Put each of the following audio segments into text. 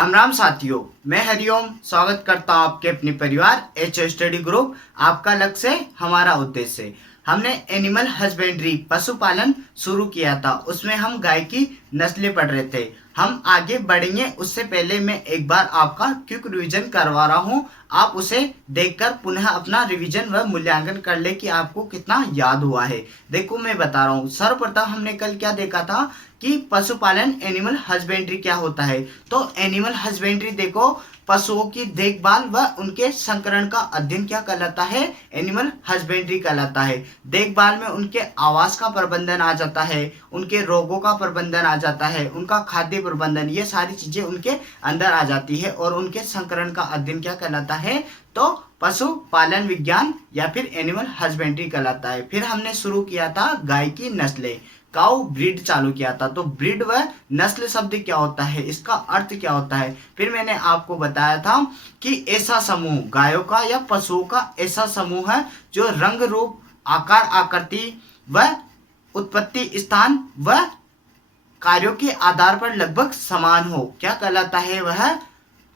राम राम साथियों, मैं हरिओम स्वागत करता हूं आपके अपने परिवार एच स्टडी ग्रुप। आपका लक्ष्य हमारा उद्देश्य। हमने एनिमल हस्बेंड्री पशुपालन शुरू किया था, उसमें हम गाय की नस्लें पढ़ रहे थे। हम आगे बढ़ेंगे, उससे पहले मैं एक बार आपका क्विक रिवीजन करवा रहा हूं। आप उसे देखकर पुनः अपना रिवीजन व मूल्यांकन कर ले कि आपको कितना याद हुआ है। देखो मैं बता रहा हूं। सर्वप्रथम हमने कल क्या देखा था कि पशुपालन एनिमल हस्बेंड्री क्या होता है। तो एनिमल हस्बेंड्री देखो, पशुओं की देखभाल व उनके संकरण का अध्ययन क्या कहलाता है, एनिमल हस्बेंड्री कहलाता है। देखभाल में उनके आवास का प्रबंधन आ जाता है, उनके रोगों का प्रबंधन आ जाता है, उनका खाद्य प्रबंधन, ये सारी चीजें उनके अंदर आ जाती है। और उनके संकरण का अध्ययन क्या कहलाता है, तो पशुपालन विज्ञान या फिर एनिमल हस्बेंड्री कहलाता है। फिर हमने शुरू किया था गाय की नस्लें, काउ ब्रीड चालू किया था। तो ब्रीड व नस्ल शब्द क्या होता है, इसका अर्थ क्या होता है। फिर मैंने आपको बताया था कि ऐसा समूह गायों का या पशुओं का ऐसा समूह है जो रंग रूप आकार आकृति व उत्पत्ति स्थान व कार्यों के आधार पर लगभग समान हो, क्या कहलाता है, वह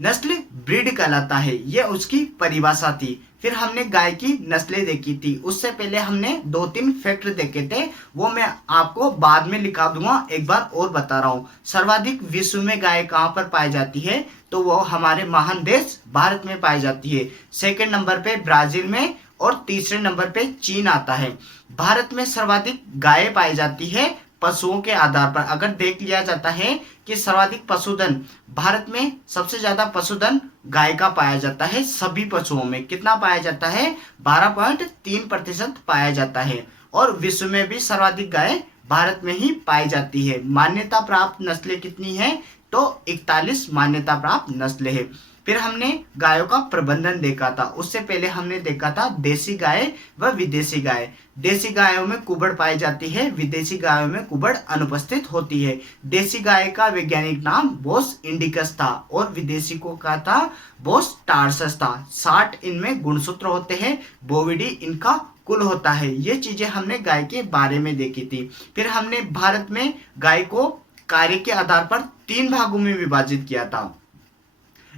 नस्ल ब्रीड कहलाता है। ये उसकी परिभाषा थी। फिर हमने गाय की नस्लें देखी थी। उससे पहले हमने 2-3 फैक्ट देखे थे, वो मैं आपको बाद में लिखा दूंगा। एक बार और बता रहा हूँ, सर्वाधिक विश्व में गाय कहाँ पर पाई जाती है, तो वो हमारे महान देश भारत में पाई जाती है। सेकंड नंबर पे ब्राजील में और तीसरे नंबर पे चीन आता है। भारत में सर्वाधिक गायें पाई जाती है पशुओं के आधार पर। अगर देख लिया जाता है कि सर्वाधिक पशुधन भारत में, सबसे ज्यादा पशुधन गाय का पाया जाता है। सभी पशुओं में कितना पाया जाता है, 12.3% पाया जाता है। और विश्व में भी सर्वाधिक गाय भारत में ही पाई जाती है। मान्यता प्राप्त नस्लें कितनी है, तो 41 मान्यता प्राप्त नस्लें हैं। फिर हमने गायों का प्रबंधन देखा था। उससे पहले हमने देखा था देसी गाय व विदेशी गाय। देसी गायों में कुबड़ पाई जाती है, विदेशी गायों में कुबड़ अनुपस्थित होती है। देसी गाय का वैज्ञानिक नाम बोस इंडिकस था और विदेशी को का था बोस टार्सस था। 60 इनमें गुणसूत्र होते हैं, बोविडी इनका कुल होता है। ये चीजें हमने गाय के बारे में देखी थी। फिर हमने भारत में गाय को कार्य के आधार पर 3 भागों में विभाजित किया था।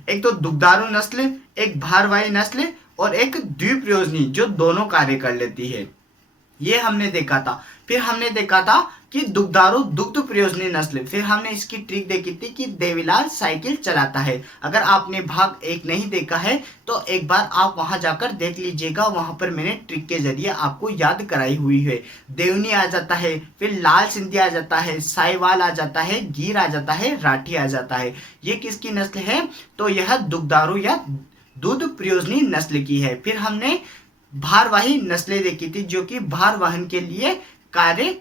एक तो दुग्धारू नस्ल, एक भारवाही नस्ल और एक द्विप्रयोजनी जो दोनों कार्य कर लेती है, ये हमने देखा था। फिर हमने देखा था कि दुग्धारू दुग्ध प्रयोजनी नस्ल। फिर हमने इसकी ट्रिक देखी थी कि देवीलाल साइकिल चलाता है। अगर आपने भाग 1 नहीं देखा है तो एक बार आप वहां जाकर देख लीजिएगा, वहां पर मैंने ट्रिक के जरिए आपको याद कराई हुई है। देवनी आ जाता है, फिर लाल सिंधी आ जाता है, साहिवाल आ जाता है, गिर आ जाता है, राठी आ जाता है। ये किसकी नस्ल है, तो यह दुग्धारू या दूध प्रयोजनी नस्ल की है। फिर हमने भारवाही नस्लें देखी थी जो कि भार वहन के लिए कार्य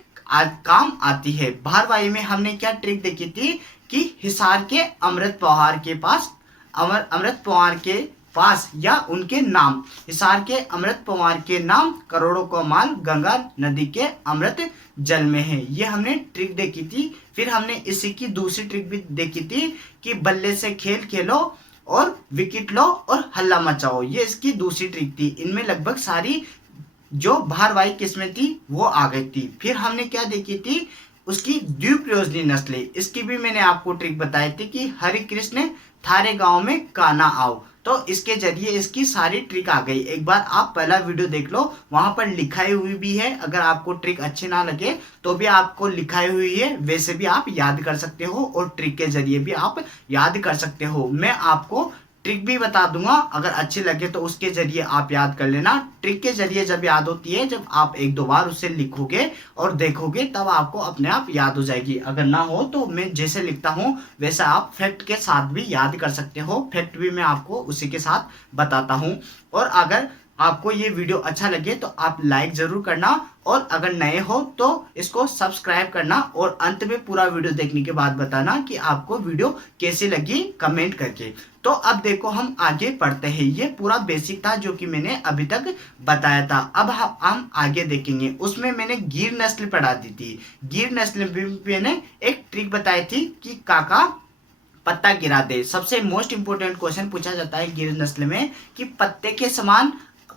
काम आती है। भारवाही में हमने क्या ट्रिक देखी थी कि हिसार के अमृत पवार के पास, अमृत पवार के पास या उनके नाम, हिसार के अमृत पवार के नाम करोड़ों का माल गंगा नदी के अमृत जल में है। ये हमने ट्रिक देखी थी। फिर हमने इसी की दूसरी ट्रिक भी देखी थी कि बल्ले से खेल खेलो और विकेट लो और हल्ला मचाओ। ये इसकी दूसरी ट्रिक थी। इनमें लगभग सारी जो भारवाही किस्में थी वो आ गई थी। फिर हमने क्या देखी थी, उसकी द्विप्रयोजनी नस्लें। इसकी भी मैंने आपको ट्रिक बताई थी कि हरि कृष्ण थारे गांव में काना आओ। तो इसके जरिए इसकी सारी ट्रिक आ गई। एक बार आप पहला वीडियो देख लो, वहां पर लिखाई हुई भी है। अगर आपको ट्रिक अच्छी ना लगे तो भी आपको लिखाई हुई है, वैसे भी आप याद कर सकते हो और ट्रिक के जरिए भी आप याद कर सकते हो। मैं आपको ट्रिक भी बता दूंगा, अगर अच्छी लगे तो उसके जरिए आप याद कर लेना। ट्रिक के जरिए जब याद होती है, जब आप 1-2 बार उसे लिखोगे और देखोगे तब आपको अपने आप याद हो जाएगी। अगर ना हो तो मैं जैसे लिखता हूँ वैसा आप फैक्ट के साथ भी याद कर सकते हो। फैक्ट भी मैं आपको उसी के साथ बताता हूँ। और अगर आपको ये वीडियो अच्छा लगे तो आप लाइक जरूर करना, और अगर नए हो तो इसको सब्सक्राइब करना, और अंत में पूरा वीडियो देखने के बाद बताना कि आपको वीडियो कैसी लगी कमेंट करके। तो अब देखो हम आगे पढ़ते हैं। ये पूरा बेसिक था जो कि मैंने अभी तक बताया था। अब हम आगे देखेंगे। उसमें मैंने गिर नस्ल पढ़ा दी थी। गिर नस्ल में मैंने एक ट्रिक बताई थी कि काका पत्ता गिरा दे। सबसे मोस्ट इंपोर्टेंट क्वेश्चन पूछा जाता है गिर नस्ल में कि पत्ते के समान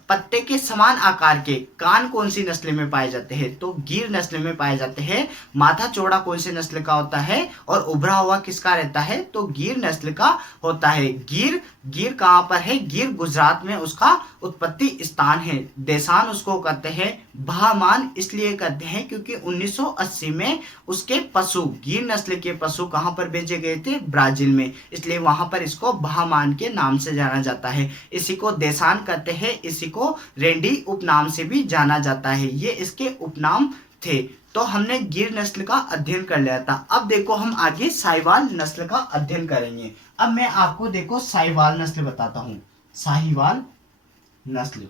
पत्ते के समान आकार के कान कौन सी नस्ल में पाए जाते हैं? तो गिर नस्ल में पाए जाते हैं। माथा चौड़ा कौन सी नस्ल का होता है और उभरा हुआ किसका रहता है? तो गिर नस्ल का होता है। गिर गिर कहाँ पर है? गिर गुजरात में उसका उत्पत्ति स्थान है। देशान उसको कहते हैं। बहामान इसलिए कहते हैं क्योंकि 1980 में उसके पशु, गिर नस्ल के पशु कहाँ पर भेजे गए थे? ब्राजील में, इसलिए वहां पर इसको बहामान के नाम से जाना जाता है। इसी को देशान कहते हैं, इसी को रेंडी उपनाम से भी जाना जाता है। ये इसके उपनाम थे। तो हमने गिर नस्ल का अध्ययन कर लिया था। अब देखो हम आगे साहिवाल नस्ल का अध्ययन करेंगे। अब मैं आपको देखो साहिवाल नस्ल बताता हूं। साहिवाल नस्ल,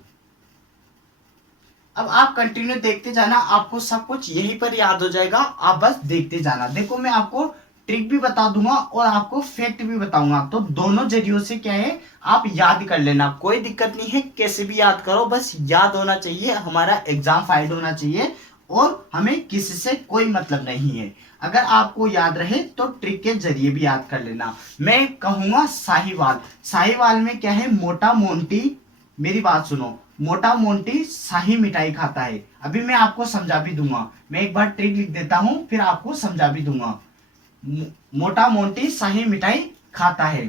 अब आप कंटिन्यू देखते जाना, आपको सब कुछ यहीं पर याद हो जाएगा, आप बस देखते जाना। देखो मैं आपको ट्रिक भी बता दूंगा और आपको फैक्ट भी बताऊंगा, तो दोनों जरियों से क्या है आप याद कर लेना, कोई दिक्कत नहीं है, कैसे भी याद करो, बस याद होना चाहिए, हमारा एग्जाम फाइल होना चाहिए और हमें किसी से कोई मतलब नहीं है। अगर आपको याद रहे तो ट्रिक के जरिए भी याद कर लेना। मैं कहूंगा साहिवाल, साहिवाल में क्या है? मोटा मोंटी, मेरी बात सुनो, मोटा मोंटी शाही मिठाई खाता है। अभी मैं आपको समझा भी दूंगा, मैं एक बार ट्रिक लिख देता हूं फिर आपको समझा भी दूंगा। मोटा मोंटी शाही मिठाई खाता है।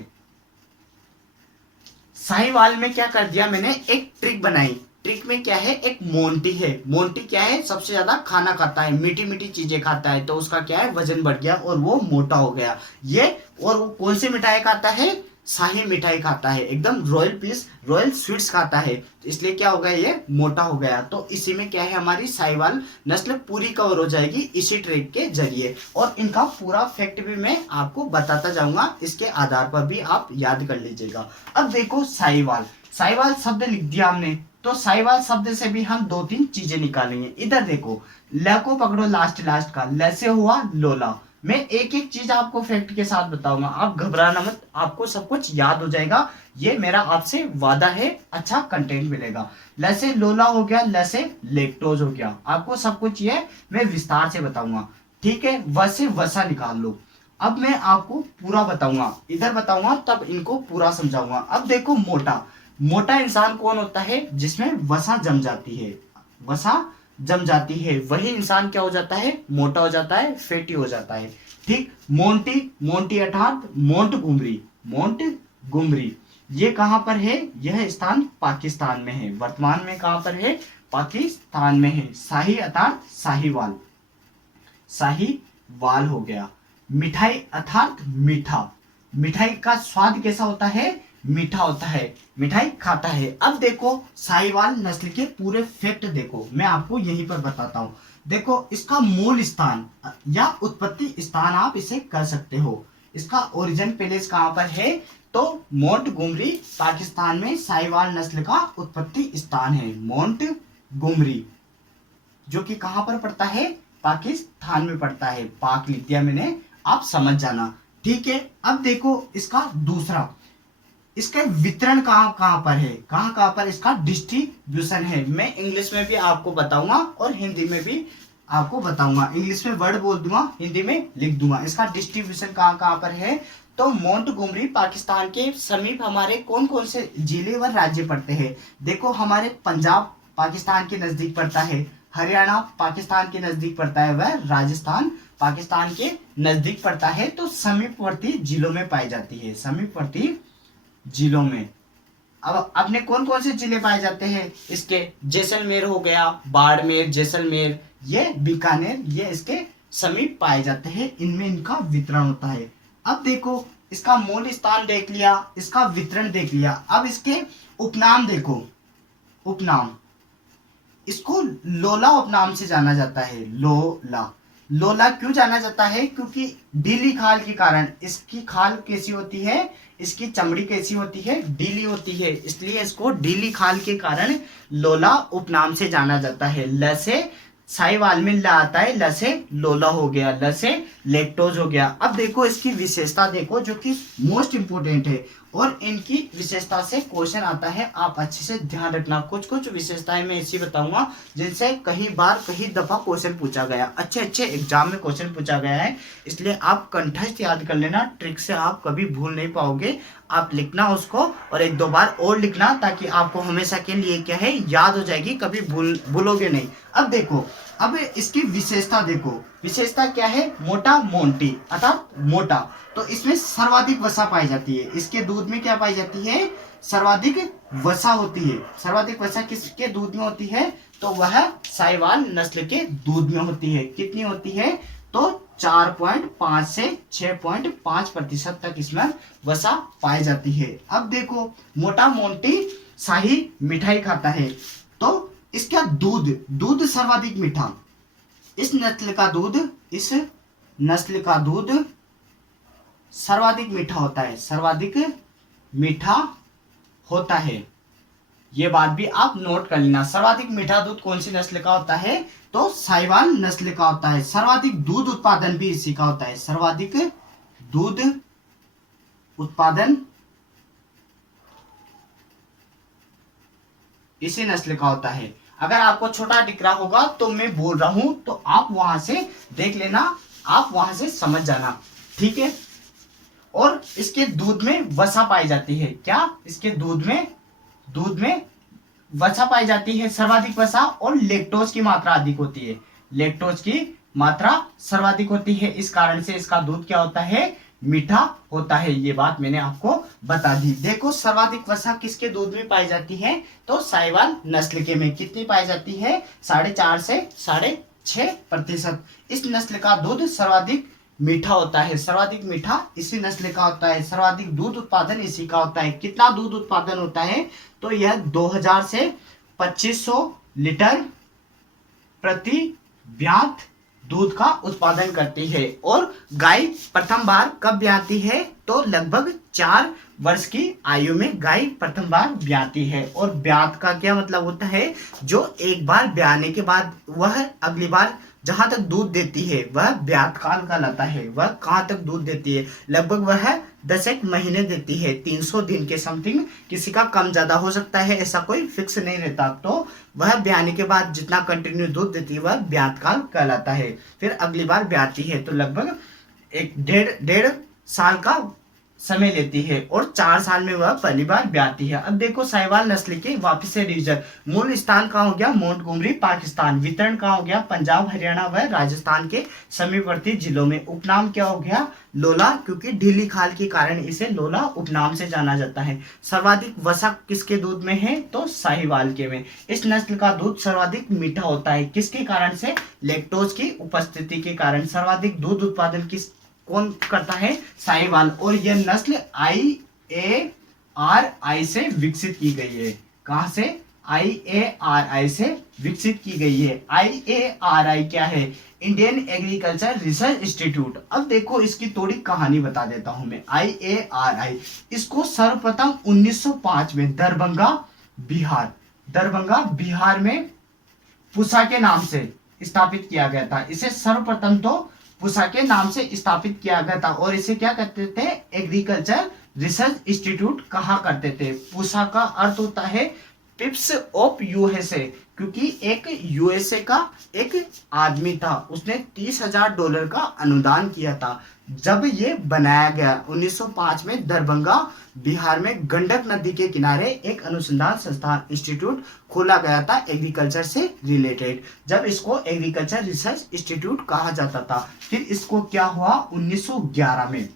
साहिवाल में क्या कर दिया मैंने? एक ट्रिक बनाई। ट्रिक में क्या है? एक मोंटी है। मोंटी क्या है? सबसे ज्यादा खाना खाता है, मीठी मीठी चीजें खाता है, तो उसका क्या है? वजन बढ़ गया और वो मोटा हो गया। ये और वो कौन सी मिठाई खाता है? शाही मिठाई खाता है, एकदम रॉयल पीस, रॉयल स्वीट्स खाता है, इसलिए क्या हो गया? ये मोटा हो गया। तो इसी में क्या है? हमारी साहिवाल नस्ल पूरी कवर हो जाएगी इसी ट्रिक के जरिए, और इनका पूरा फैक्ट भी मैं आपको बताता जाऊंगा, इसके आधार पर भी आप याद कर लीजिएगा। अब देखो साहिवाल, साहिवाल शब्द लिख दिया हमने, तो साहिवाल शब्द से भी हम दो तीन चीजें निकालेंगे। इधर देखो, ल को पकड़ो लास्ट लास्ट का, ल से हुआ लोला। मैं एक एक चीज आपको फैक्ट के साथ बताऊंगा, आप घबराना मत, आपको सब कुछ याद हो जाएगा, ये मेरा आपसे वादा है, अच्छा कंटेंट मिलेगा। ल से लोला हो गया, ल से लेक्टोज हो गया, आपको सब कुछ ये मैं विस्तार से बताऊंगा, ठीक है। व से वसा निकाल लो। अब मैं आपको पूरा बताऊंगा, इधर बताऊंगा तब इनको पूरा समझाऊंगा। अब देखो मोटा, मोटा इंसान कौन होता है? जिसमें वसा जम जाती है, वसा जम जाती है, वही इंसान क्या हो जाता है? मोटा हो जाता है, फैटी हो जाता है, ठीक। मोंटी, मोंटी अर्थात मोंट गुमरी, मोंट गुमरी, ये कहां पर है? यह स्थान पाकिस्तान में है, वर्तमान में कहां पर है? पाकिस्तान में है। शाही अर्थात साहिवाल, साहिवाल हो गया। मिठाई अर्थात मीठा, मिठाई का स्वाद कैसा होता है? मीठा होता है, मिठाई खाता है। अब देखो साहिवाल नस्ल के पूरे फैक्ट देखो, मैं आपको यहीं पर बताता हूँ। देखो इसका मूल स्थान या उत्पत्ति स्थान आप इसे कर सकते हो, इसका ओरिजिन प्लेस कहाँ पर है? तो मोंट गुमरी पाकिस्तान में साहिवाल नस्ल का उत्पत्ति स्थान है, मोंट गुमरी, जो कि कहां पर पड़ता है? पाकिस्तान में पड़ता है। पाक लिख दिया मैंने, आप समझ जाना, ठीक है। अब देखो इसका दूसरा, इसका वितरण कहां कहां पर है? कहां कहां पर इसका डिस्ट्रीब्यूशन है? मैं इंग्लिश में भी आपको बताऊंगा और हिंदी में भी आपको बताऊंगा, इंग्लिश में वर्ड बोल दूंगा, हिंदी में लिख दूंगा। इसका डिस्ट्रीब्यूशन कहां कहां पर है? तो मोंट गुमरी पाकिस्तान के समीप हमारे कौन कौन से जिले व राज्य पड़ते हैं? देखो हमारे पंजाब पाकिस्तान के नजदीक पड़ता है, हरियाणा पाकिस्तान के नजदीक पड़ता है, वह राजस्थान पाकिस्तान के नजदीक पड़ता है। तो समीपवर्ती जिलों में पाई जाती है, समीपवर्ती जिलों में। अब अपने कौन कौन से जिले पाए जाते हैं इसके? जैसलमेर हो गया, बाड़मेर, जैसलमेर, ये बीकानेर, ये इसके समीप पाए जाते हैं, इनमें इनका वितरण होता है। अब देखो इसका मूल स्थान देख लिया, इसका वितरण देख लिया, अब इसके उपनाम देखो, उपनाम, इसको लोला उपनाम से जाना जाता है, लोला। लोला क्यों जाना जाता है? क्योंकि डीली खाल के कारण, इसकी खाल कैसी होती है? इसकी चमड़ी कैसी होती है? डीली होती है, इसलिए इसको डीली खाल के कारण लोला उपनाम से जाना जाता है। ल से साहिवाल में ल आता है, ल से लोला हो गया, ल से लेक्टोज हो गया। अब देखो इसकी विशेषता देखो, जो कि मोस्ट इंपोर्टेंट है, और इनकी विशेषता से क्वेश्चन आता है, आप अच्छे से ध्यान रखना। कुछ कुछ विशेषताएं मैं ऐसी बताऊंगा जिनसे कई बार कई दफा क्वेश्चन पूछा गया, अच्छे अच्छे एग्जाम में क्वेश्चन पूछा गया है, इसलिए आप कंठस्थ याद कर लेना, ट्रिक से आप कभी भूल नहीं पाओगे। आप लिखना उसको और एक दो बार और लिखना, ताकि आपको हमेशा के लिए क्या है याद हो जाएगी, कभी भूलोगे नहीं। अब देखो, अब इसकी विशेषता देखो, विशेषता क्या है, मोटा मोंटी अर्थात मोटा। तो इसमें सर्वाधिक वसा पाई जाती है, इसके दूध में क्या पाई जाती है, सर्वाधिक वसा होती है। सर्वाधिक वसा किसके दूध में होती है, तो वह साहिवाल नस्ल के दूध में होती है। कितनी होती है, तो 4.5 से 6.5% तक इसमें वसा पाई जाती है। अब देखो, मोटा मोंटी शाही मिठाई खाता है, तो इसका दूध सर्वाधिक मीठा, इस नस्ल का दूध सर्वाधिक मीठा होता है, सर्वाधिक मीठा होता है। ये बात भी आप नोट कर लेना। सर्वाधिक मीठा दूध कौन सी नस्ल का होता है, तो साहिवाल नस्ल का होता है। सर्वाधिक दूध उत्पादन भी इसी का होता है, सर्वाधिक दूध उत्पादन इसी नस्ल का होता है। अगर आपको छोटा दिख रहा होगा तो मैं बोल रहा हूं, तो आप वहां से देख लेना, आप वहां से समझ जाना, ठीक है। और इसके दूध में वसा पाई जाती है, क्या, इसके दूध में वसा पाई जाती है, सर्वाधिक वसा, और लेक्टोज की मात्रा अधिक होती है, लेक्टोज की मात्रा सर्वाधिक होती है। इस कारण से इसका दूध क्या होता है, मीठा होता है। ये बात मैंने आपको बता दी। देखो, सर्वाधिक वसा किसके दूध में पाई जाती है, तो साहिवाल नस्ल के में। कितनी पाई जाती है, 4.5 से 6.5%। इस नस्ल का दूध सर्वाधिक मीठा होता है, सर्वाधिक मीठा इसी नस्ल का होता है। सर्वाधिक दूध उत्पादन इसी का होता है। कितना दूध उत्पादन होता है, तो यह 2000 से 2500 लीटर प्रति ब्यात दूध का उत्पादन करती है। और गाय प्रथम बार कब ब्याती है, तो लगभग 4 वर्ष की आयु में गाय प्रथम बार ब्याती है। और ब्यात का क्या मतलब होता है, जो एक बार ब्याने के बाद वह अगली बार जहां तक दूध देती है वह ब्यात काल कहलाता है। वह कहां तक दूध देती है, लगभग वह 10 महीने देती है, 300 दिन के समथिंग। किसी का कम ज्यादा हो सकता है, ऐसा कोई फिक्स नहीं रहता। तो वह ब्याने के बाद जितना कंटिन्यू दूध देती है वह ब्यात काल कहलाता है। फिर अगली बार ब्याती है तो लगभग एक डेढ़ साल का समय लेती है, और 4 साल में वह पहली बार ब्याती है। अब देखो, साहिवाल नस्ल के वापिस से रीजन, मूल स्थान कहाँ हो गया, मोंटगोमरी पाकिस्तान। वितरण कहाँ हो गया, पंजाब, हरियाणा व राजस्थान के समीपवर्ती जिलों में। उपनाम क्या हो गया, लोला, क्योंकि ढीली खाल के कारण इसे लोला उपनाम से जाना जाता है। सर्वाधिक वसा किसके दूध में है, तो साहिवाल के में। इस नस्ल का दूध सर्वाधिक मीठा होता है, किसके कारण से, लैक्टोज की उपस्थिति के कारण। सर्वाधिक दूध उत्पादन कौन करता है, साहिवाल। और यह नस्ल IARI से विकसित की गई है। कहां से, IARI से विकसित की गई है। IARI क्या है, इंडियन एग्रीकल्चर रिसर्च इंस्टीट्यूट। अब देखो, इसकी थोड़ी कहानी बता देता हूं मैं। IARI इसको सर्वप्रथम 1905 में दरभंगा बिहार में पूसा के नाम से स्थापित किया गया था। इसे सर्वप्रथम तो पूसा के नाम से स्थापित किया गया था, और इसे क्या कहते थे, एग्रीकल्चर रिसर्च इंस्टीट्यूट कहा करते थे। पूसा का अर्थ होता है पिप्स ऑफ यूएसए, क्योंकि एक यूएसए का एक आदमी था, उसने $30,000 का अनुदान किया था जब ये बनाया गया। 1905 में दरभंगा बिहार में गंडक नदी के किनारे एक अनुसंधान संस्थान इंस्टीट्यूट खोला गया था एग्रीकल्चर से रिलेटेड, जब इसको एग्रीकल्चर रिसर्च इंस्टीट्यूट कहा जाता था। फिर इसको क्या हुआ, 1911 में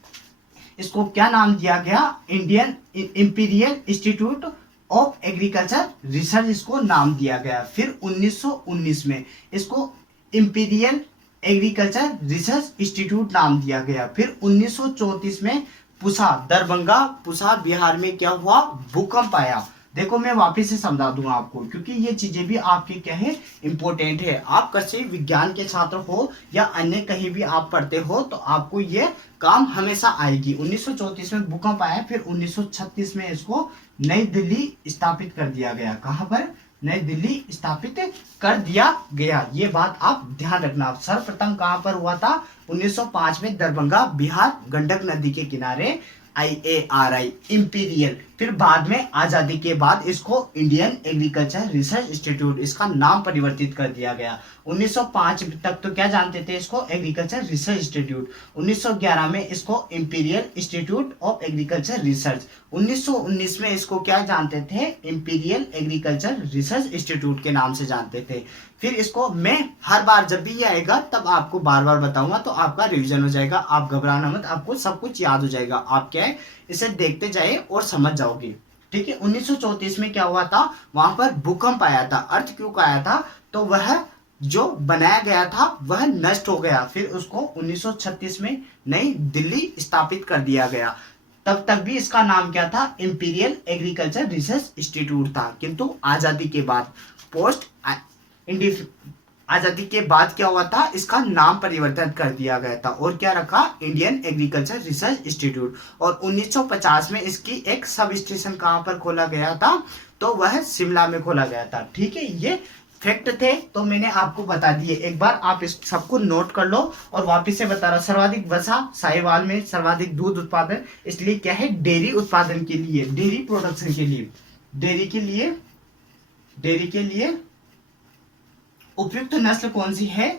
इसको क्या नाम दिया गया, Indian imperial institute of agriculture research इसको नाम दिया गया। फिर 1919 में इसको इंपीरियल एग्रीकल्चर रिसर्च इंस्टीट्यूट नाम दिया गया। फिर 1934 में दरभंगा पूसा बिहार में क्या हुआ, भूकंप आया। देखो, मैं वापस से समझा दूंगा आपको, क्योंकि ये चीजें भी आपकी क्या है, इंपॉर्टेंट है। आप किसी विज्ञान के छात्र हो या अन्य कहीं भी आप पढ़ते हो, तो आपको ये काम हमेशा आएगी। 1934 में भूकंप आया, फिर 1936 में इसको नई दिल्ली स्थापित कर दिया गया। कहां पर, नई दिल्ली स्थापित कर दिया गया। ये बात आप ध्यान रखना। सर्वप्रथम कहां पर हुआ था, 1905 में दरभंगा बिहार गंडक नदी के किनारे IARI इंपीरियल। फिर बाद में आजादी के बाद इसको इंडियन एग्रीकल्चर रिसर्च इंस्टीट्यूट इसका नाम परिवर्तित कर दिया गया। 1905 तक तो क्या जानते थे इसको, एग्रीकल्चर रिसर्च इंस्टीट्यूट। 1911 में इसको imperial institute of agriculture research. 1919 में इसको क्या जानते थे, इंपीरियल एग्रीकल्चर रिसर्च इंस्टीट्यूट के नाम से जानते थे। फिर इसको मैं हर बार जब भी ये आएगा तब आपको बार बार बताऊंगा, तो आपका रिवीजन हो जाएगा, आप घबराना मत, आपको सब कुछ याद हो जाएगा। आप क्या है इसे देखते जाइए और समझ जाओगे। ठीक है। 1934 में क्या हुआ था, वहां पर भूकंप आया था। अर्थक्वेक आया था, तो वह जो बनाया गया था वह नष्ट हो गया। फिर उसको 1936 में नई दिल्ली स्थापित कर दिया गया। तब तक भी इसका नाम क्या था, इंपीरियल एग्रीकल्चर रिसर्च इंस्टीट्यूट था। किंतु आजादी के बाद आजादी के बाद क्या हुआ था, इसका नाम परिवर्तन कर दिया गया था और क्या रखा, इंडियन एग्रीकल्चर रिसर्च इंस्टीट्यूट। और 1950 में इसकी एक सब स्टेशन कहां पर खोला गया था, तो वह शिमला में खोला गया था। ठीक है, ये फैक्ट थे तो मैंने आपको बता दिए। एक बार आप इस सबको नोट कर लो और वापस से बता रहा, सर्वाधिक वसा साहिवाल में, सर्वाधिक दूध उत्पादन इसलिए क्या है, डेयरी उत्पादन के लिए, डेयरी प्रोडक्शन के लिए, डेयरी के लिए उपयुक्त नस्ल कौन सी है,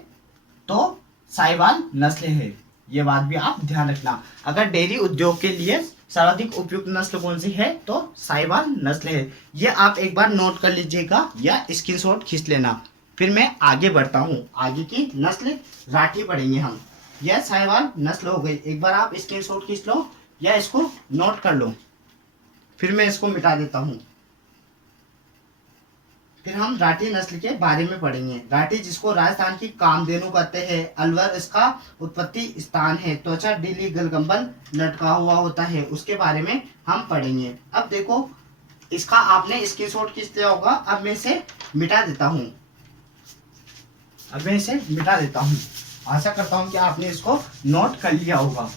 तो साहिवाल नस्ल है। ये बात भी आप ध्यान रखना। अगर डेयरी उद्योग के लिए सर्वाधिक उपयुक्त नस्ल कौन सी है, तो साहिवाल नस्ल है। ये आप एक बार नोट कर लीजिएगा या स्क्रीनशॉट खींच लेना। फिर मैं आगे बढ़ता हूँ, आगे की नस्ल राठी पढ़ेंगे हम। यह साहिवाल नस्ल हो गई, एक बार आप स्क्रीनशॉट खींच लो या इसको नोट कर लो। फिर मैं इसको मिटा देता हूँ। फिर हम राठी नस्ल के बारे में पढ़ेंगे। राठी जिसको राजस्थान की कामधेनु कहते हैं, अलवर इसका उत्पत्ति स्थान है, त्वचा ढीली गलगंबल लटका हुआ होता है, उसके बारे में हम पढ़ेंगे। अब देखो, इसका आपने स्क्रीनशॉट खींच लिया होगा। अब मैं इसे मिटा देता हूँ, आशा करता हूँ कि आपने इसको नोट कर लिया होगा।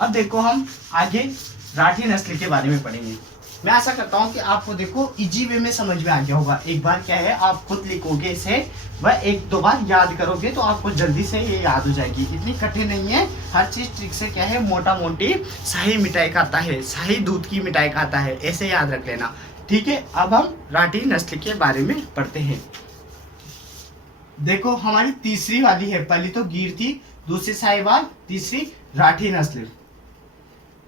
अब देखो, हम आगे राठी नस्ल के बारे में पढ़ेंगे। मैं आशा करता हूँ कि आपको देखो इजी वे में समझ में आ गया होगा। एक बार क्या है, आप खुद लिखोगे इसे, वह एक दो बार याद करोगे तो आपको जल्दी से ये याद हो जाएगी। इतनी कठिन नहीं है, हर चीज ट्रिक से क्या है, मोटा मोटी शाही मिठाई खाता है, शाही दूध की मिठाई खाता है, ऐसे याद रख लेना। ठीक है, अब हम राठी नस्ल के बारे में पढ़ते हैं। देखो, हमारी तीसरी वाली है, पहली तो गिर थी, दूसरी साहिवाल, तीसरी राठी नस्ल।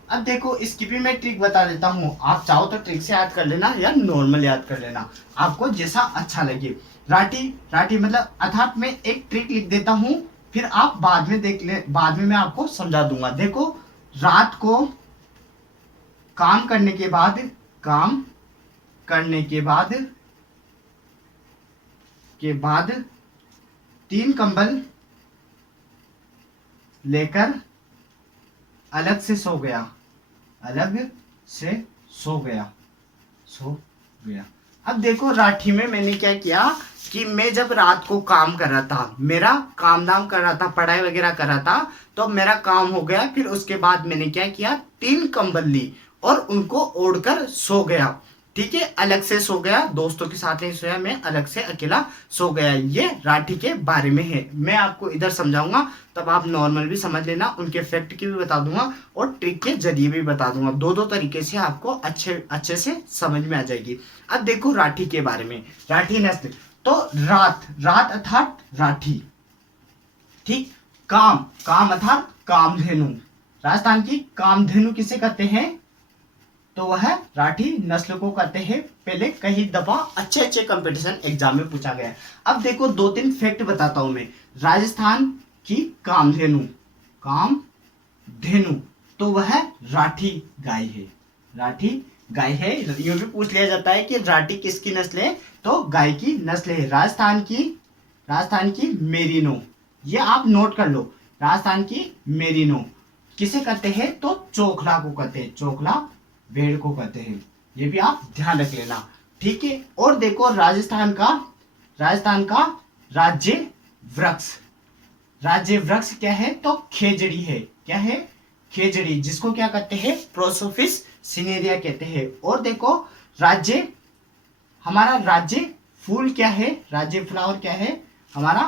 अब देखो, इसकी भी मैं ट्रिक बता देता हूँ, आप चाहो तो ट्रिक से याद कर लेना या नॉर्मल याद कर लेना, आपको जैसा अच्छा लगे। राठी मतलब अर्थात मैं एक ट्रिक लिख देता हूँ, फिर आप बाद में देख ले, बाद में मैं आपको समझा दूंगा। देखो, रात को काम करने के बाद 3 कंबल लेकर अलग से सो गया। अब देखो, राठी में मैंने क्या किया कि मैं जब रात को काम कर रहा था, मेरा काम धाम कर रहा था, पढ़ाई वगैरह कर रहा था, तो मेरा काम हो गया। फिर उसके बाद मैंने क्या किया, 3 कंबल ली और उनको ओढ़कर सो गया। ठीक है, अलग से सो गया, दोस्तों के साथ नहीं सोया, मैं अलग से अकेला सो गया। ये राठी के बारे में है। मैं आपको इधर समझाऊंगा, तब आप नॉर्मल भी समझ लेना, उनके फैक्ट की भी बता दूंगा और ट्रिक के जरिए भी बता दूंगा। दो तरीके से आपको अच्छे से समझ में आ जाएगी। अब देखो राठी के बारे में, राठी नस्ल, तो रात अर्थात राठी। ठीक, काम अर्थात कामधेनु। राजस्थान की कामधेनु किसे कहते हैं, तो वह राठी नस्ल को कहते हैं। पहले कई दफा अच्छे कंपटीशन एग्जाम में पूछा गया। अब देखो, 2-3 फैक्ट बताता हूं मैं। राजस्थान की कामधेनु, तो वह राठी गाय है। यूं भी पूछ लिया जाता है कि राठी किसकी नस्ल है, तो गाय की नस्ल है। राजस्थान की मेरिनो, ये आप नोट कर लो। राजस्थान की मेरिनो किसे कहते हैं, तो चोखला को कहते हैं, चोखला भेड़ को कहते हैं। ये भी आप ध्यान रख लेना। ठीक है, और देखो, राजस्थान का राज्य वृक्ष क्या है, तो खेजड़ी है। क्या है, खेजड़ी, जिसको क्या कहते हैं, प्रोसोफिस सिनेरिया कहते हैं। और देखो, हमारा राज्य फूल क्या है, राज्य फ्लावर क्या है हमारा,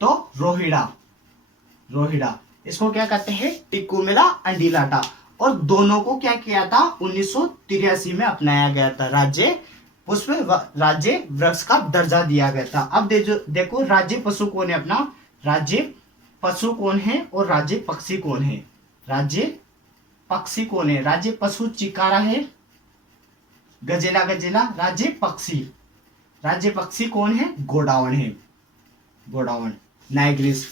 तो रोहिड़ा। इसको क्या कहते हैं, टिकुमेला अंडीलाटा। और दोनों को क्या किया था 1983 में अपनाया गया था, राज्य पुष्प राज्य वृक्ष का दर्जा दिया गया था। अब देखो राज्य पशु कौन है अपना, राज्य पशु कौन है और राज्य पक्षी कौन है। राज्य पक्षी कौन है, राज्य पशु चिकारा है, गजेला गजेला। राज्य पक्षी कौन है, गोडावण है, गोडावण नाइग्रिस।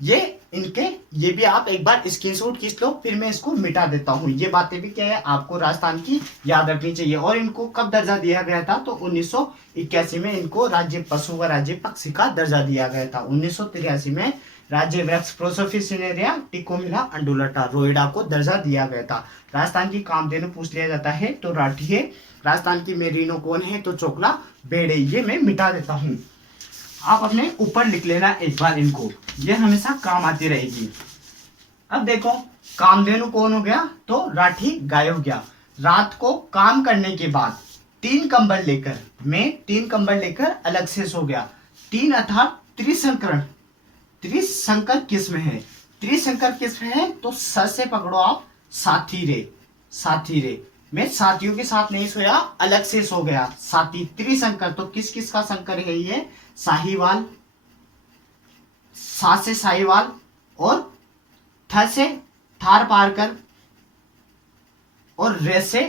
ये भी आप एक बार स्क्रीनशॉट खींच लो, फिर मैं इसको मिटा देता हूँ। ये बातें भी क्या है आपको राजस्थान की याद रखनी चाहिए। और इनको कब दर्जा दिया गया था, तो 1981 में इनको राज्य पशु व राज्य पक्षी का दर्जा दिया गया था। 1983 में राज्य वृक्ष प्रोसोफिसिनेरिया टिकोमिला अंडुलटा रोइडा को दर्जा दिया गया था। राजस्थान की कामधेनु पूछ लिया जाता है तो राठी है। राजस्थान की मेरिनो कौन है, तो चोकला बेड़े। ये मैं मिटा देता हूँ, आप अपने ऊपर लिख लेना एक बार इनको, ये हमेशा काम आती रहेगी। अब देखो कामधेनु कौन हो गया, तो राठी गाय हो गया। रात को काम करने के बाद 3 कंबल लेकर अलग से सो गया। 3 अर्थात त्रिसंकरण। त्रिशंकर किस्म है, त्रिशंकर किस्म है तो स से पकड़ो आप, साथी रे। मैं साथियों के साथ नहीं सोया, अलग से सो गया। साथी त्रिशंकर, तो किस किस का संकर है ये, साहीवाल, सा से साहीवाल और थ से थार पारकर और रे से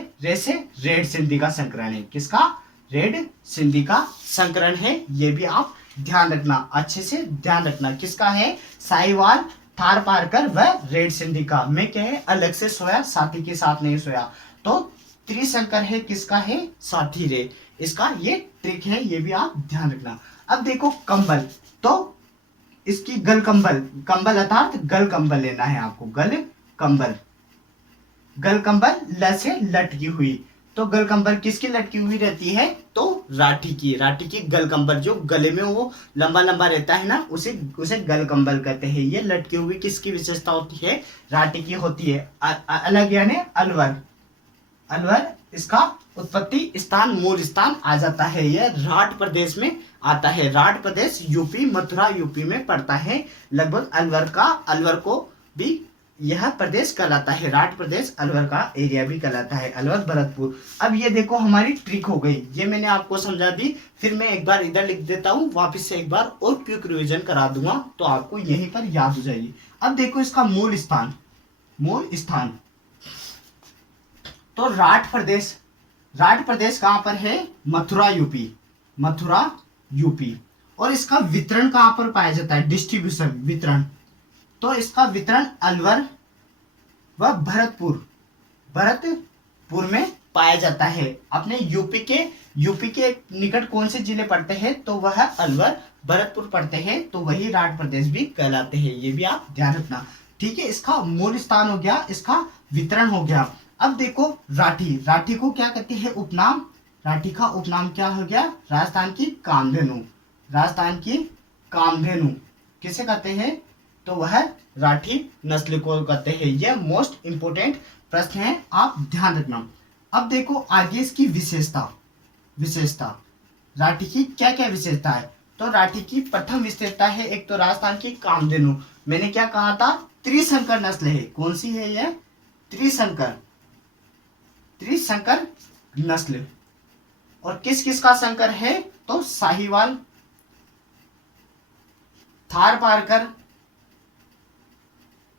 रेड सिंधी का संकरण है। किसका, रेड सिंधी का संकरण है। ये भी आप ध्यान रखना, अच्छे से ध्यान रखना। किसका है, साहीवाल, थार पारकर व रेड सिंधी का। मैं क्या है, अलग से सोया, साथी के साथ नहीं सोया। तो त्रिशंकर है, किसका है, साथी रे। इसका ये ट्रिक है, ये भी आप ध्यान रखना। अब देखो कंबल, तो इसकी गल कंबल अर्थात गल कंबल लेना है आपको। गल कंबल ल से लटकी हुई, तो गल कंबल किसकी लटकी हुई रहती है, तो राठी की गल कंबल, जो गले में वो लंबा लंबा रहता है ना, उसे गल कंबल कहते हैं। ये लटकी हुई किसकी विशेषता होती है, राठी की होती है। अलग यानी अलवर इसका उत्पत्ति स्थान, मूल स्थान आ जाता है। यह राठ प्रदेश में आता है। राठ प्रदेश यूपी, मथुरा यूपी में पड़ता है। लगभग अलवर को भी यह प्रदेश कहलाता है। राठ प्रदेश अलवर का एरिया भी कहलाता है, अलवर भरतपुर। अब ये देखो हमारी ट्रिक हो गई, ये मैंने आपको समझा दी। फिर मैं एक बार इधर लिख देता हूँ, वापस से एक बार और क्विक रिवीजन करा दूंगा, तो आपको यहीं पर याद हो जाएगी। अब देखो इसका मूल स्थान तो राठ प्रदेश कहाँ पर है, मथुरा यूपी। और इसका वितरण कहाँ पर पाया जाता है, डिस्ट्रीब्यूशन, वितरण। तो इसका वितरण अलवर व भरतपुर में पाया जाता है। अपने यूपी के निकट कौन से जिले पड़ते हैं, तो वह अलवर भरतपुर पड़ते हैं, तो वही राठ प्रदेश भी कहलाते हैं। ये भी आप ध्यान रखना, ठीक है। इसका मूल स्थान हो गया, इसका वितरण हो गया। अब देखो राठी को क्या कहते हैं, उपनाम। राठी का उपनाम क्या हो गया, राजस्थान की कामधेनु किसे कहते हैं, तो वह राठी नस्ल को कहते हैं। यह मोस्ट इंपोर्टेंट प्रश्न है, आप ध्यान रखना। अब देखो आगे इसकी विशेषता राठी की क्या क्या विशेषता है, तो राठी की प्रथम विशेषता है, एक तो राजस्थान की कामधेनु। मैंने क्या कहा था, त्रिशंकर नस्ल है। कौन सी है यह, त्रिशंकर नस्ल। और किस किस का संकर है, तो साहीवाल, थार पारकर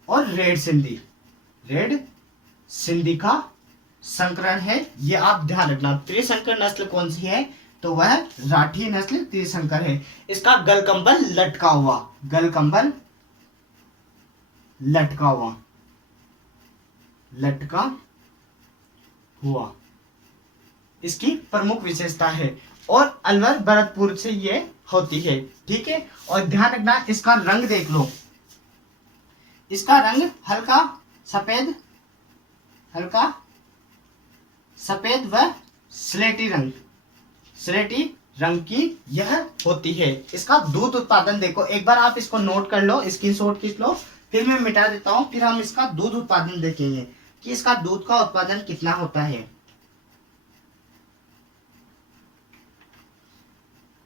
और रेड सिंधी का संकरण है। ये आप ध्यान रखना। त्रिशंकर नस्ल कौन सी है, तो वह राठी नस्ल त्रिशंकर है। इसका गलकंबल लटका हुआ इसकी प्रमुख विशेषता है। और अलवर भरतपुर से ये होती है, ठीक है। और ध्यान रखना, इसका रंग देख लो, इसका रंग हल्का सफेद व स्लेटी रंग की यह होती है। इसका दूध उत्पादन देखो, एक बार आप इसको नोट कर लो, स्क्रीनशॉट खींच लो, फिर मैं मिटा देता हूं। फिर हम इसका दूध उत्पादन देखेंगे कि इसका दूध का उत्पादन कितना होता है।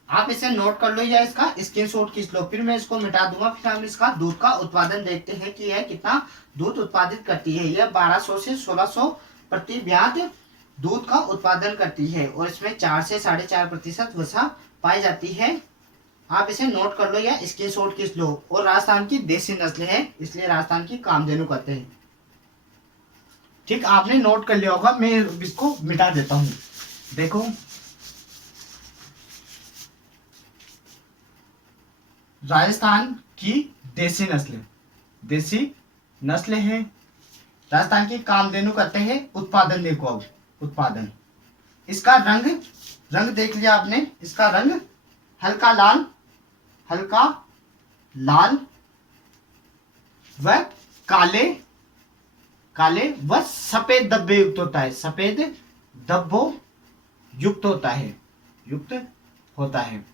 आप इसे नोट कर लो या इसका स्क्रीनशॉट खींच लो, फिर मैं इसको मिटा दूंगा। फिर हम इसका दूध का उत्पादन देखते हैं कि यह कितना दूध उत्पादित करती है। यह 1200 से 1600 प्रति ब्यात दूध का उत्पादन करती है और इसमें 4 से 4.5% वसा पाई जाती है। आप इसे नोट कर लो या स्क्रीनशॉट खींच लो। और राजस्थान की देसी नस्ल है, इसलिए राजस्थान की कामधेनु कहते हैं। ठीक, आपने नोट कर लिया होगा, मैं इसको मिटा देता हूं। देखो राजस्थान की देसी नस्ल है। राजस्थान की कामधेनु कहते हैं। उत्पादन देखो, अब उत्पादन इसका रंग देख लिया आपने। इसका रंग हल्का लाल व काले व सफेद धब्बे युक्त होता है। सफेद धब्बों युक्त होता है।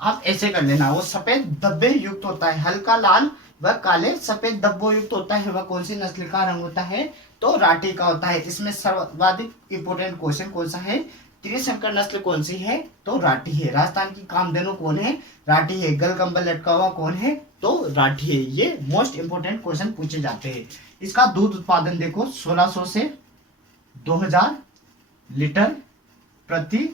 आप ऐसे कर लेना, वो सफेद धब्बे युक्त होता है। हल्का लाल व काले सफेद धब्बों युक्त होता है। वह कौन सी नस्ल का रंग होता है? तो राठी का होता है। इसमें सर्वाधिक इंपोर्टेंट क्वेश्चन कौन सा है? त्रिशंकर नस्ल कौन सी है? तो राठी है। राजस्थान की कामधेनु कौन है? राठी है। गलगंबल लटका हुआ कौन है? तो राठी है। ये मोस्ट इंपोर्टेंट क्वेश्चन पूछे जाते हैं। इसका दूध उत्पादन देखो 1600 से 2000 लीटर प्रति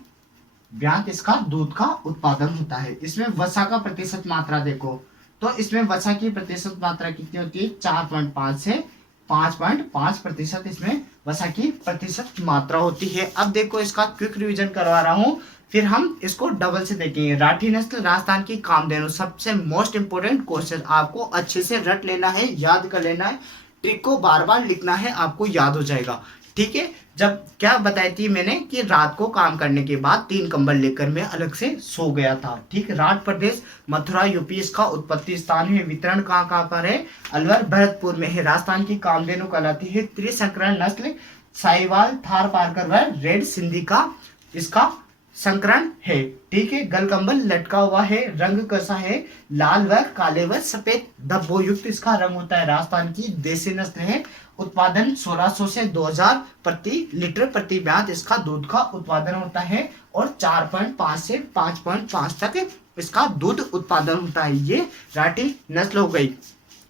ब्यात इसका दूध का उत्पादन होता है। इसमें वसा का प्रतिशत मात्रा देखो, तो इसमें वसा की प्रतिशत मात्रा कितनी होती है? 4.5 से 5.5% इसमें वसा की प्रतिशत मात्रा होती है। अब देखो इसका क्विक रिवीजन करवा रहा हूँ, फिर हम इसको डबल से देखेंगे। राठी नस्ल राजस्थान की कामधेनु, सबसे मोस्ट इंपोर्टेंट क्वेश्चन, आपको अच्छे से रट लेना है, याद कर लेना है, ट्रिक को बार बार लिखना है, आपको याद हो जाएगा। ठीक है, जब क्या बताई थी मैंने कि रात को काम करने के बाद 3 कंबल लेकर मैं अलग से सो गया था। ठीक, राठ प्रदेश मथुरा यूपी इसका उत्पत्ति स्थान है। वितरण कहाँ पर है? अलवर भरतपुर में है। राजस्थान की कामधेनु कहलाती है। त्रिसंकरण नस्ल साहिवाल, थार पारकर व रेड सिंधी का इसका संकरण है। ठीक है, गलकंबल लटका हुआ है। रंग कैसा है? लाल व काले व सफेद धब्बों युक्त इसका रंग होता है। राजस्थान की देसी नस्ल है। उत्पादन 1600 से 2000 प्रति लीटर प्रति ब्यात इसका दूध का उत्पादन होता है और 4.5 से 5.5 तक इसका दूध उत्पादन होता है। ये राठी नस्ल हो गई।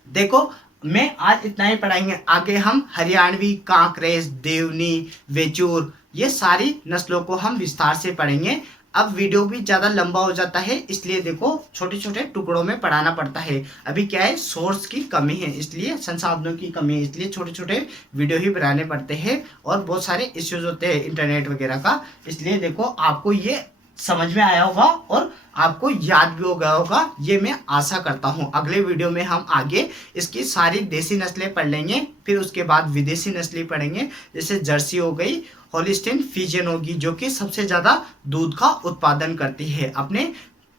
देखो मैं आज इतना ही पढ़ाएंगे, आगे हम हरियाणवी, कांकरेज, देवनी, वेचूर, ये सारी नस्लों को हम विस्तार से पढ़ेंगे। अब वीडियो भी ज़्यादा लंबा हो जाता है, इसलिए देखो छोटे छोटे टुकड़ों में पढ़ाना पड़ता है। अभी क्या है, सोर्स की कमी है, इसलिए संसाधनों की कमी है, इसलिए छोटे छोटे वीडियो ही बनाने पड़ते हैं। और बहुत सारे इश्यूज होते हैं इंटरनेट वगैरह का, इसलिए देखो आपको ये समझ में आया होगा और आपको याद भी हो गया होगा, ये मैं आशा करता हूँ। अगले वीडियो में हम आगे इसकी सारी देसी नस्लें पढ़ लेंगे, फिर उसके बाद विदेशी नस्लें पढ़ेंगे। जैसे जर्सी हो गई, होलिस्टीन फ्रीजियन होगी, जो कि सबसे ज़्यादा दूध का उत्पादन करती है। अपने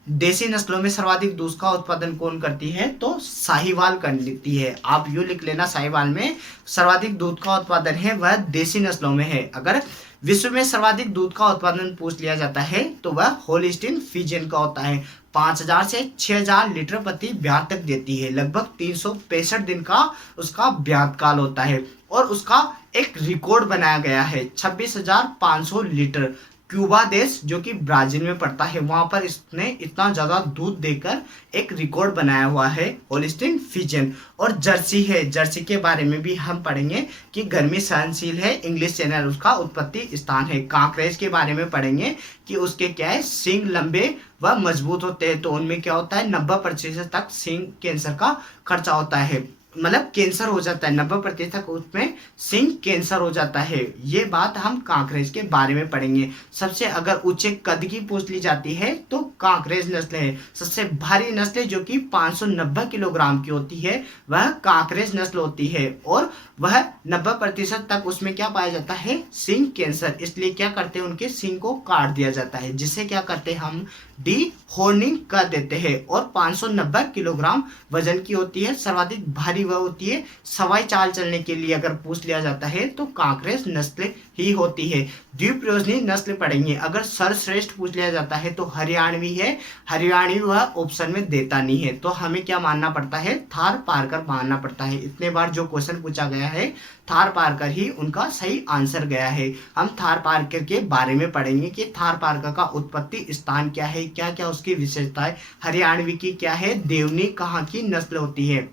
देसी नस्लों में सर्वाधिक दूध का उत्पादन कौन करती है? तो साहिवाल कर लेती है। आप यूँ लिख लेना, साहिवाल में सर्वाधिक दूध का उत्पादन है, वह देसी नस्लों में है। अगर विश्व में सर्वाधिक दूध का उत्पादन पूछ लिया जाता है तो वह होलिस्टीन फ्रीजियन का होता है। 5000 से 6000 लीटर प्रति ब्यात तक देती है। लगभग 365 दिन का उसका ब्यात काल होता है और उसका एक रिकॉर्ड बनाया गया है 26,500 लीटर। क्यूबा देश जो कि ब्राजील में पड़ता है, वहां पर इसने इतना ज्यादा दूध देकर एक रिकॉर्ड बनाया हुआ है होलिस्टीन फ्रीजियन। और जर्सी है, जर्सी के बारे में भी हम पढ़ेंगे कि गर्मी सहनशील है, इंग्लिश चैनल उसका उत्पत्ति स्थान है। कांकरेज के बारे में पढ़ेंगे कि उसके क्या है, सींग लंबे व मजबूत होते हैं, तो उनमें क्या होता है 90% तक सींग कैंसर का खर्चा होता है, मतलब कैंसर हो जाता है 90% तक उसमें सिंह कैंसर हो जाता है। ये बात हम कांकरेज के बारे में पढ़ेंगे। सबसे अगर ऊंचे कद की पूछ ली जाती है तो कांकरेज नस्ल है। सबसे भारी नस्ल जो कि 590 किलोग्राम की होती है वह कांकरेज नस्ल होती है और वह 90% तक उसमें क्या पाया जाता है, सिंह कैंसर। इसलिए क्या करते हैं, उनके सिंह को काट दिया जाता है, जिससे क्या करते हैं हम डी होर्निंग कर देते हैं। और 590 किलोग्राम वजन की होती है। सर्वाधिक भारी वह होती है सवाई चाल चलने के लिए अगर पूछ लिया जाता है तो कांकरेज नस्ल ही होती है। द्वीपयोजनी नस्ल पढ़ेंगे। अगर सर्वश्रेष्ठ पूछ लिया जाता है तो हरियाणवी है, हरियाणवी वह ऑप्शन में देता नहीं है, तो हमें क्या मानना पड़ता है, थार पारकर मानना पड़ता है। इतने बार जो क्वेश्चन पूछा गया है थार पारकर ही उनका सही आंसर गया है। हम थार पारकर के बारे में पढ़ेंगे कि थार पारकर का उत्पत्ति स्थान क्या है, क्या क्या उसकी विशेषताएं, हरियाणवी की क्या है, देवनी कहाँ की नस्ल होती है,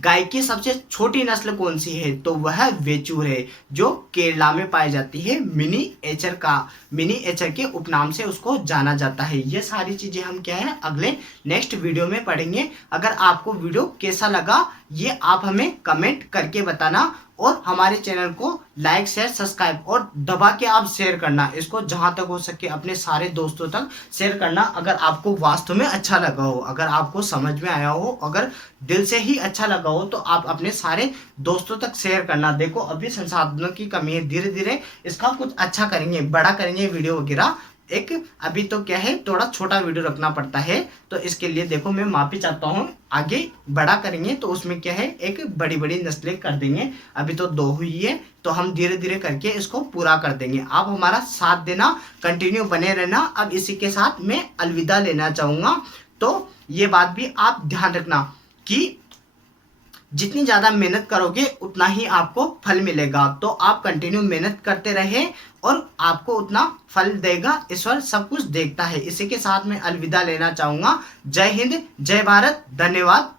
गाय की सबसे छोटी नस्ल कौन सी है, तो वह वेचूर है जो केरला में पाई जाती है। मिनी एचर के उपनाम से उसको जाना जाता है। ये सारी चीजें हम क्या है अगले नेक्स्ट वीडियो में पढ़ेंगे। अगर आपको वीडियो कैसा लगा ये आप हमें कमेंट करके बताना, और हमारे चैनल को लाइक शेयर सब्सक्राइब और दबा के आप शेयर करना, इसको जहां तक हो सके अपने सारे दोस्तों तक शेयर करना। अगर आपको वास्तव में अच्छा लगा हो, अगर आपको समझ में आया हो, अगर दिल से ही अच्छा लगा हो तो आप अपने सारे दोस्तों तक शेयर करना। देखो अभी संसाधनों की कमी है, धीरे धीरे इसका कुछ अच्छा करेंगे, बड़ा करेंगे वीडियो वगैरह। एक अभी तो क्या है थोड़ा छोटा वीडियो रखना पड़ता है, तो इसके लिए देखो मैं माफी चाहता हूँ। आगे बड़ा करेंगे तो उसमें क्या है एक बड़ी बड़ी नस्लें कर देंगे। अभी तो 2 हुई है तो हम धीरे धीरे करके इसको पूरा कर देंगे। आप हमारा साथ देना, कंटिन्यू बने रहना। अब इसी के साथ मैं अलविदा लेना चाहूंगा। तो ये बात भी आप ध्यान रखना कि जितनी ज़्यादा मेहनत करोगे उतना ही आपको फल मिलेगा। तो आप कंटिन्यू मेहनत करते रहे और आपको उतना फल देगा। ईश्वर सब कुछ देखता है। इसी के साथ मैं अलविदा लेना चाहूँगा। जय हिंद, जय भारत, धन्यवाद।